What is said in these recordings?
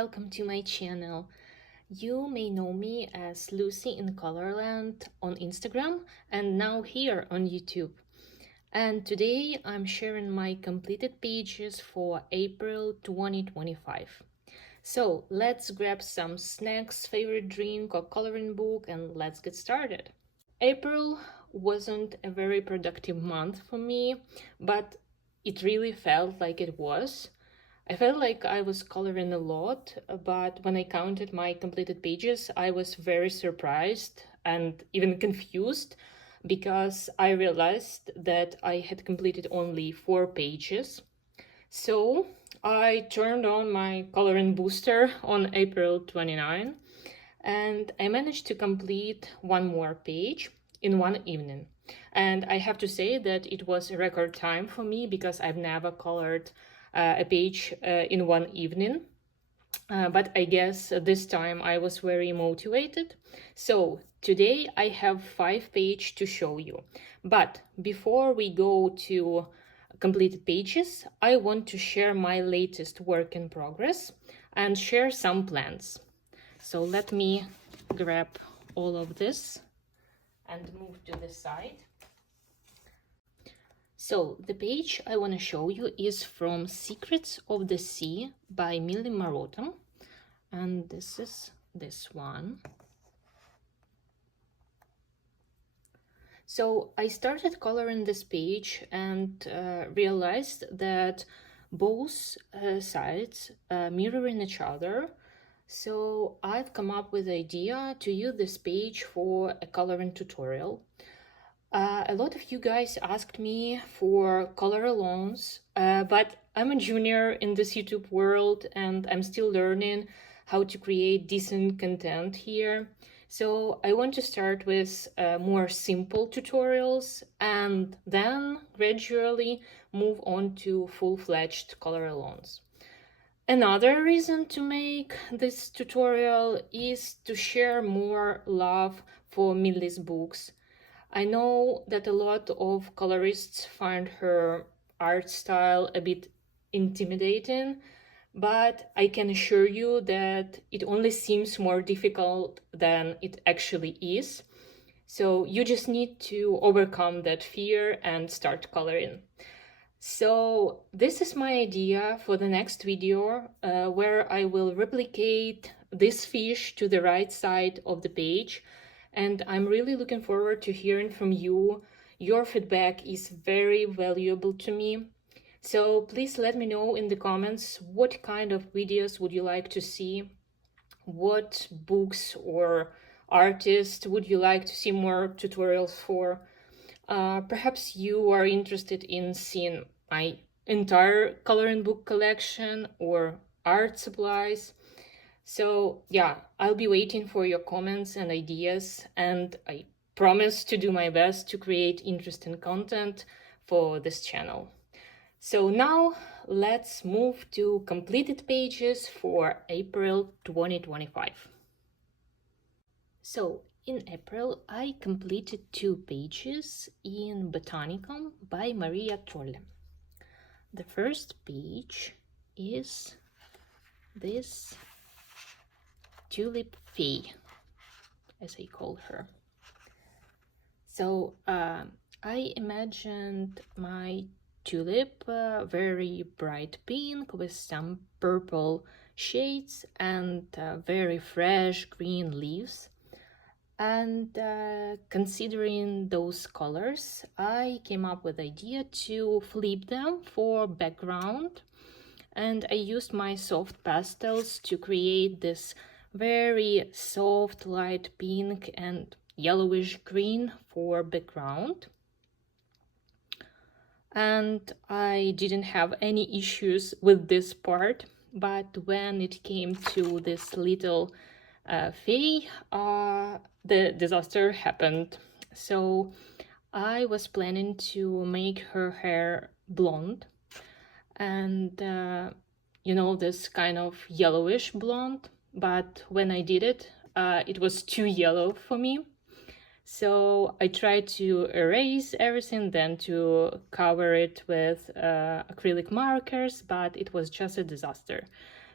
welcome to my channel. You may know me as Lucy in Colorland on Instagram and now here on YouTube. And today I'm sharing my completed pages for April 2025. So let's grab some snacks, favorite drink or coloring book and let's get started. April wasn't a very productive month for me, but it really felt like it was. I felt like I was coloring a lot, but when I counted my completed pages, I was very surprised and even confused because I realized that I had completed only 4 pages. So I turned on my coloring booster on April 29 and I managed to complete 1 more page in 1 evening. And I have to say that it was a record time for me because I've never colored a page in 1 evening. But I guess this time I was very motivated. So today I have 5 pages to show you. But before we go to completed pages, I want to share my latest work in progress and share some plans. So let me grab all of this and move to the side. So the page I want to show you is from Secrets of the Sea by Millie Marotta, and this is this one. So I started coloring this page and realized that both sides mirroring each other. So I've come up with the idea to use this page for a coloring tutorial. A lot of you guys asked me for color alongs, but I'm a junior in this YouTube world and I'm still learning how to create decent content here. So I want to start with more simple tutorials and then gradually move on to full-fledged color alongs. Another reason to make this tutorial is to share more love for Millie's books. I know that a lot of colorists find her art style a bit intimidating, but I can assure you that it only seems more difficult than it actually is. So you just need to overcome that fear and start coloring. So this is my idea for the next video where I will replicate this fish to the right side of the page. And I'm really looking forward to hearing from you. Your feedback is very valuable to me. So please let me know in the comments what kind of videos would you like to see, what books or artists would you like to see more tutorials for. Perhaps you are interested in seeing my entire coloring book collection or art supplies. So yeah, I'll be waiting for your comments and ideas, and I promise to do my best to create interesting content for this channel. So now let's move to completed pages for April 2025. So in April, I completed 2 pages in Botanicum by Maria Trolle. The first page is this Tulip Fee, as I call her. So I imagined my tulip very bright pink with some purple shades and very fresh green leaves. And considering those colors, I came up with the idea to flip them for background. And I used my soft pastels to create this very soft light pink and yellowish green for background. And I didn't have any issues with this part, but when it came to this little fee, the disaster happened. So I was planning to make her hair blonde and you know, this kind of yellowish blonde, but when I did it, it was too yellow for me. So I tried to erase everything, then to cover it with acrylic markers, but it was just a disaster.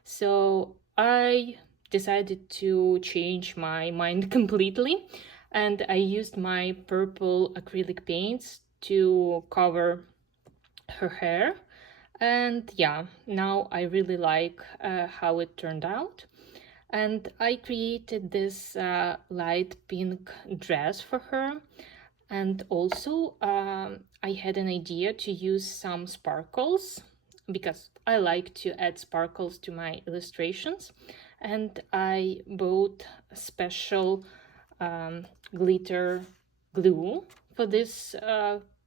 So I decided to change my mind completely, and I used my purple acrylic paints to cover her hair. And yeah, now I really like how it turned out. And I created this light pink dress for her. And also, I had an idea to use some sparkles because I like to add sparkles to my illustrations. And I bought a special glitter glue for this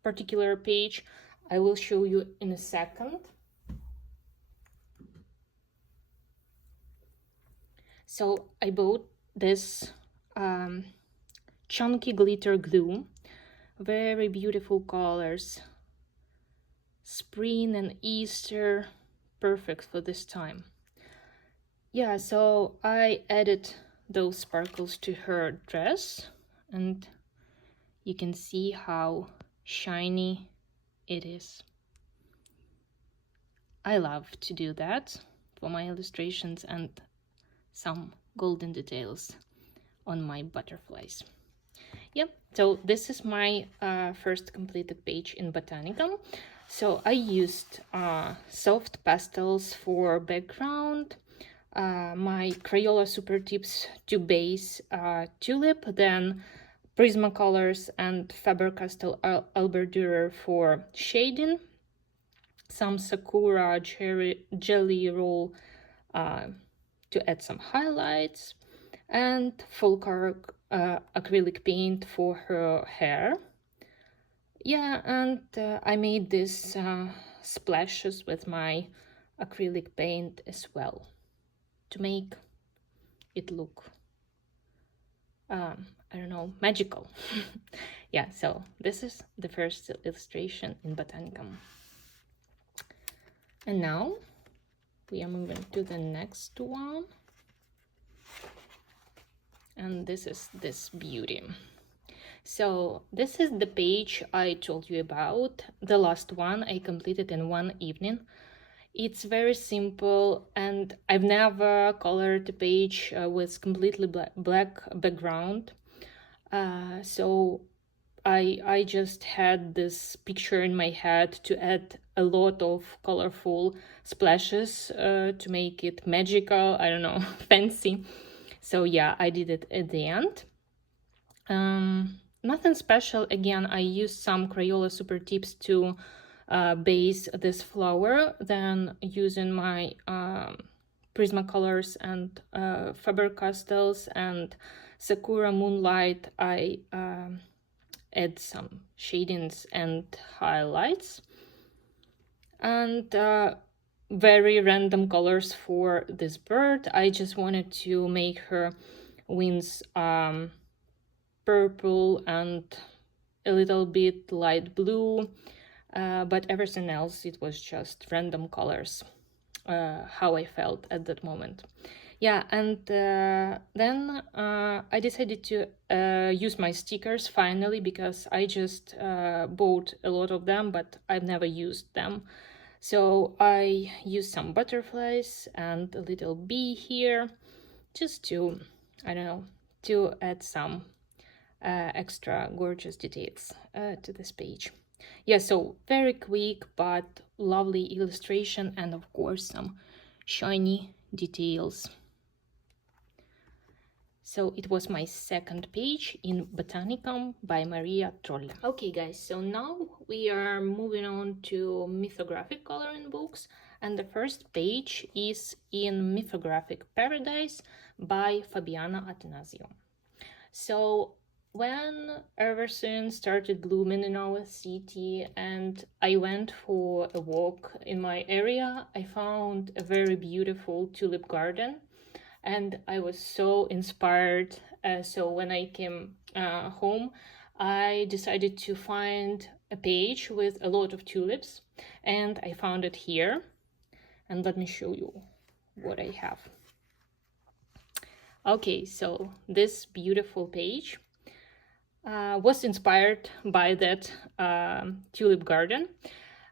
particular page. I will show you in a second. So I bought this chunky glitter glue, very beautiful colors, spring and Easter, perfect for this time. Yeah, so I added those sparkles to her dress, and you can see how shiny it is. I love to do that for my illustrations and some golden details on my butterflies. Yep, so this is my first completed page in Botanicum. So I used soft pastels for background, my Crayola Super Tips to base tulip, then Prismacolors and Faber-Castell Alberdurer for shading, some Sakura jelly roll to add some highlights, and full color acrylic paint for her hair. Yeah, and I made these splashes with my acrylic paint as well to make it look, I don't know, magical. Yeah, so this is the first illustration in Botanicum. And now we are moving to the next one. And this is this beauty. So this is the page I told you about, the last one I completed in one evening. It's very simple, and I've never colored the page with completely black background. So I just had this picture in my head to add a lot of colorful splashes to make it magical, I don't know, fancy. So yeah, I did it at the end. Nothing special. Again, I used some Crayola Super Tips to base this flower, then using my Prismacolors and Faber-Castells and Sakura Moonlight, I add some shadings and highlights, and very random colors for this bird. I just wanted to make her wings purple and a little bit light blue, but everything else, it was just random colors, how I felt at that moment. Yeah, and then I decided to use my stickers finally, because I just bought a lot of them, but I've never used them. So I used some butterflies and a little bee here, just to, I don't know, to add some extra gorgeous details to this page. Yeah, so very quick but lovely illustration, and of course some shiny details. So it was my second page in Botanicum by Maria Trolla. Okay guys, so now we are moving on to mythographic coloring books, and the first page is in Mythographic Paradise by Fabiana Atanasio. So when everything started blooming in our city and I went for a walk in my area, I found a very beautiful tulip garden, and I was so inspired. So when I came home, I decided to find a page with a lot of tulips, and I found it here. And let me show you what I have. Okay, so this beautiful page was inspired by that tulip garden,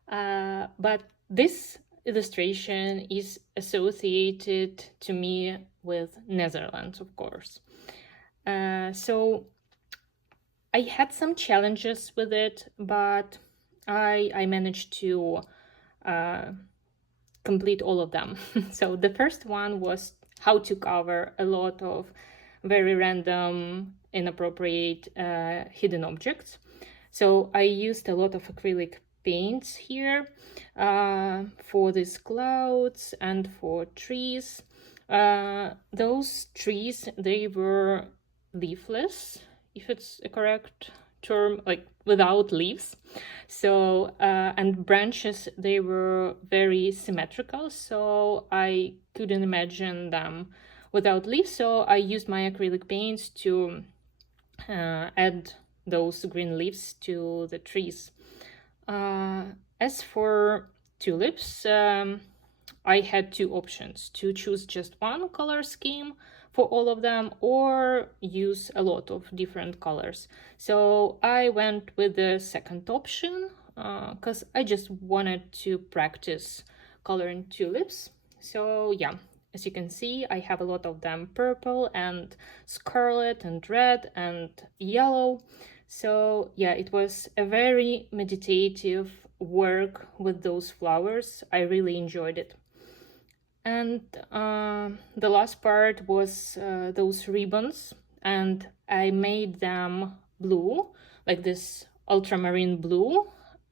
but this illustration is associated to me with Netherlands, of course. So I had some challenges with it, but I managed to complete all of them. So the first one was how to cover a lot of very random, inappropriate hidden objects. So I used a lot of acrylic paints here for these clouds and for trees. Those trees, they were leafless, if it's a correct term, like without leaves. So and branches, they were very symmetrical, so I couldn't imagine them without leaves. So I used my acrylic paints to add those green leaves to the trees. As for tulips, I had two options: to choose just one color scheme for all of them or use a lot of different colors. So I went with the second option because I just wanted to practice coloring tulips. So yeah, as you can see, I have a lot of them: purple and scarlet and red and yellow. So yeah, it was a very meditative work with those flowers. I really enjoyed it. And the last part was those ribbons, and I made them blue, like this ultramarine blue,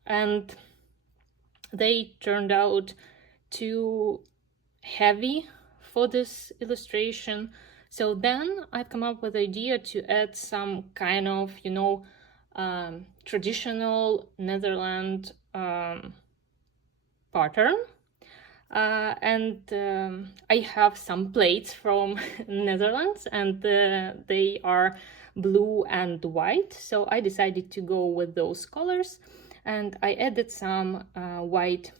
and they turned out too heavy for this illustration. So then I've come up with the idea to add some kind of, traditional Netherlands pattern. And I have some plates from Netherlands, and they are blue and white. So I decided to go with those colors, and I added some white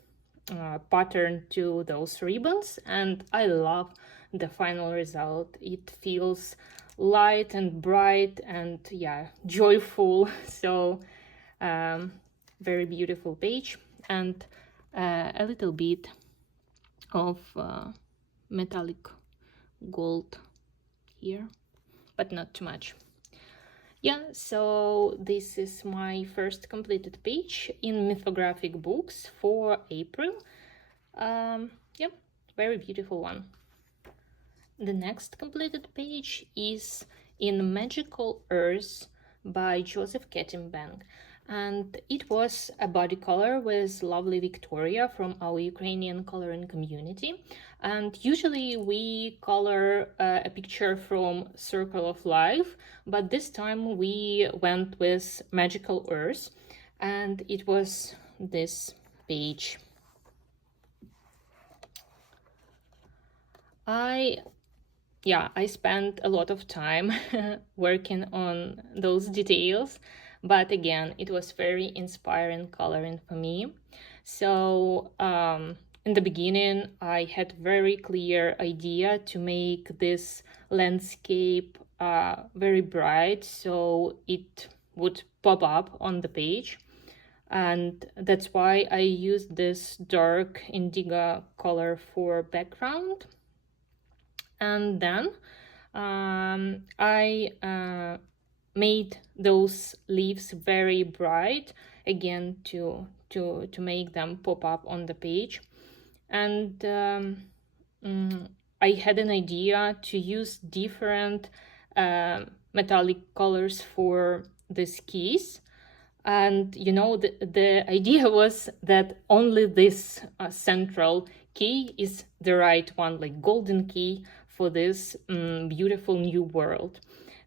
pattern to those ribbons, and I love the final result. It feels light and bright and yeah, joyful. So very beautiful page, and a little bit of metallic gold here, but not too much. Yeah, so this is my first completed page in mythographic books for April. Yeah, very beautiful one. The next completed page is in Magical Earth by Joseph Kettenbank, and it was a body color with lovely Victoria from our Ukrainian coloring community. And usually we color a picture from Circle of Life, but this time we went with Magical Earth, and it was this page. I spent a lot of time working on those details, but again, it was very inspiring coloring for me. So in the beginning, I had very clear idea to make this landscape very bright, so it would pop up on the page. And that's why I used this dark indigo color for background. And then I made those leaves very bright again to make them pop up on the page. And I had an idea to use different metallic colors for these keys. And the idea was that only this central key is the right one, like golden key for this beautiful new world.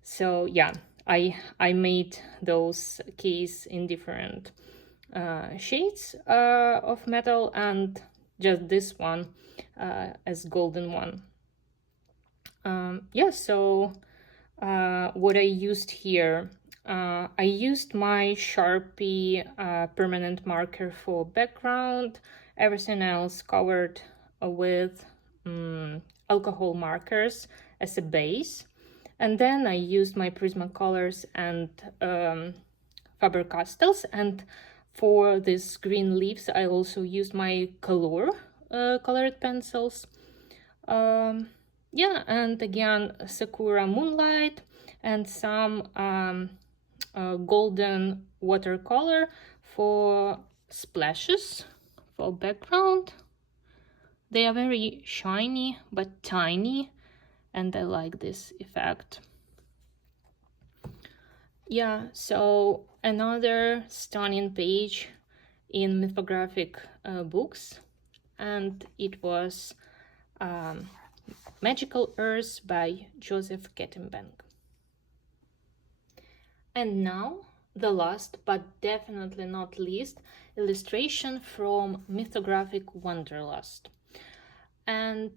So yeah, I made those keys in different shades of metal, and just this one as golden one. So what I used here, I used my Sharpie permanent marker for background, everything else covered with alcohol markers as a base. And then I used my Prismacolors and Faber-Castells, and for these green leaves I also used my Color colored pencils. Yeah, and again, Sakura Moonlight and some golden watercolor for splashes, for background. They are very shiny but tiny, and I like this effect. Yeah, so another stunning page in mythographic books, and it was Magical Earth by Joseph Kettenbank. And now, the last but definitely not least, illustration from Mythographic Wanderlust. And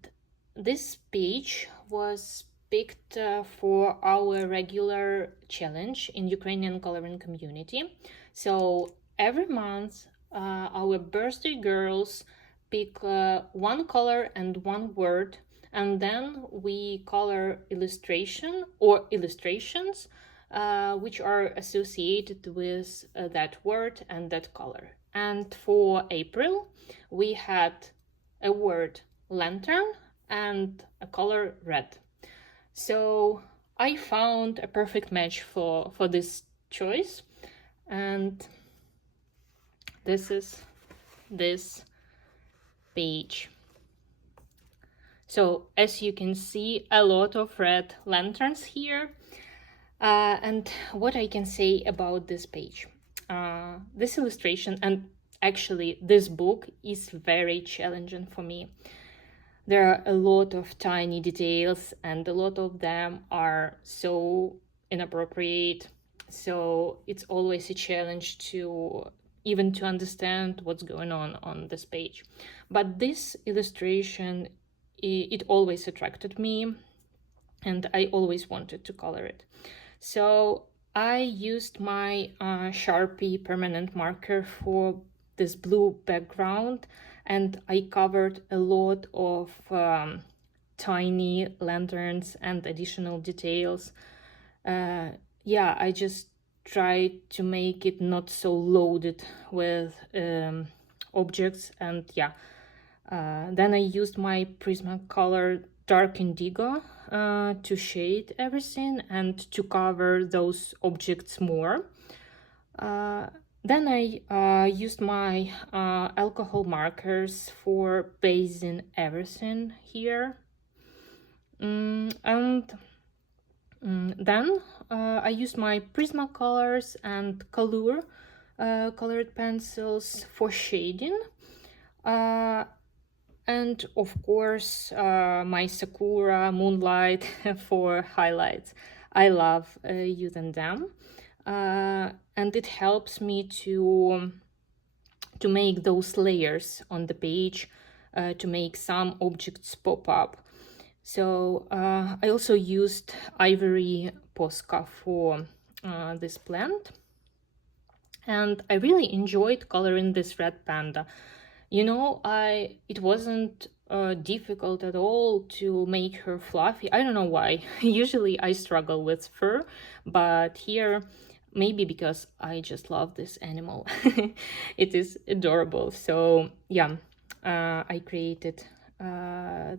this page was picked for our regular challenge in Ukrainian coloring community. So every month, our birthday girls pick one color and one word, and then we color illustration or illustrations which are associated with that word and that color. And for April, we had a word lantern and a color red. So I found a perfect match for this choice, and this is this page. So as you can see, a lot of red lanterns here. And what I can say about this page, this illustration, and actually this book is very challenging for me. There are a lot of tiny details, and a lot of them are so inappropriate. So it's always a challenge to even to understand what's going on this page. But this illustration, it always attracted me, and I always wanted to color it. So I used my Sharpie permanent marker for this blue background, and I covered a lot of tiny lanterns and additional details. Yeah, I just tried to make it not so loaded with objects, and yeah. Then I used my Prismacolor dark indigo to shade everything and to cover those objects more. Then I used my alcohol markers for basing everything here. And then I used my Prismacolors and Color colored pencils for shading. And of course, my Sakura Moonlight for highlights. I love using them, and it helps me to make those layers on the page, to make some objects pop up. So I also used Ivory Posca for this plant, and I really enjoyed coloring this red panda. You know, it wasn't difficult at all to make her fluffy. I don't know why. Usually I struggle with fur, but here, maybe because I just love this animal. It is adorable. So yeah, I created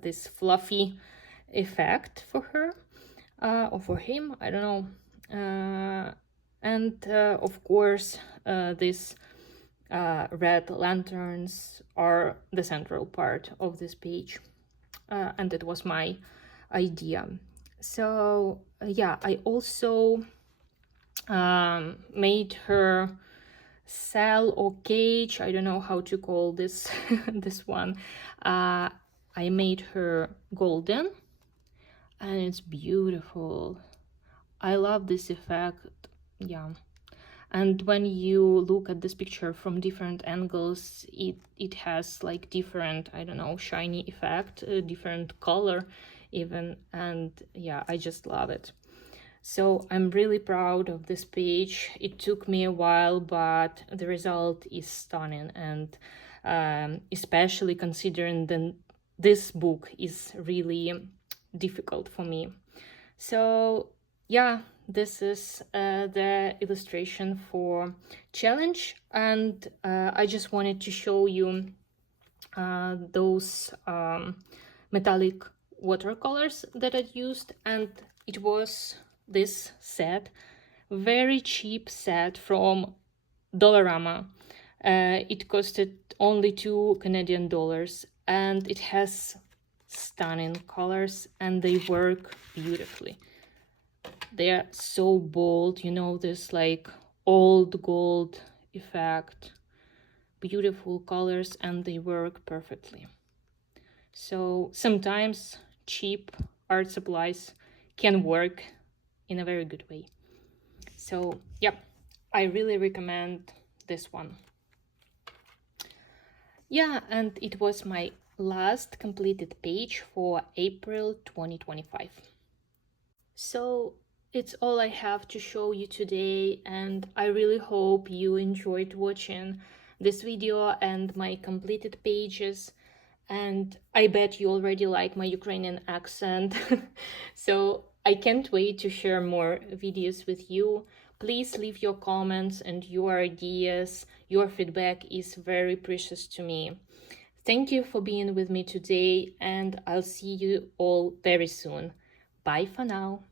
this fluffy effect for her, or for him, I don't know. And of course, this red lanterns are the central part of this page, and it was my idea. So yeah, I also made her cell or cage, I don't know how to call this this one. I made her golden, and it's beautiful. I love this effect. Yeah. And when you look at this picture from different angles, it has like different, I don't know, shiny effect, different color even. And yeah, I just love it. So I'm really proud of this page. It took me a while, but the result is stunning. And especially considering that this book is really difficult for me. So yeah, this is the illustration for challenge, and I just wanted to show you those metallic watercolors that I used, and it was this set, very cheap set from Dollarama. It costed only $2 Canadian, and it has stunning colors and they work beautifully. They are so bold, you know, this like old gold effect, beautiful colors, and they work perfectly. So sometimes cheap art supplies can work in a very good way. So yeah, I really recommend this one. Yeah, and it was my last completed page for April 2025. So it's all I have to show you today, and I really hope you enjoyed watching this video and my completed pages. And I bet you already like my Ukrainian accent. So I can't wait to share more videos with you. Please leave your comments and your ideas. Your feedback is very precious to me. Thank you for being with me today, and I'll see you all very soon. Bye for now.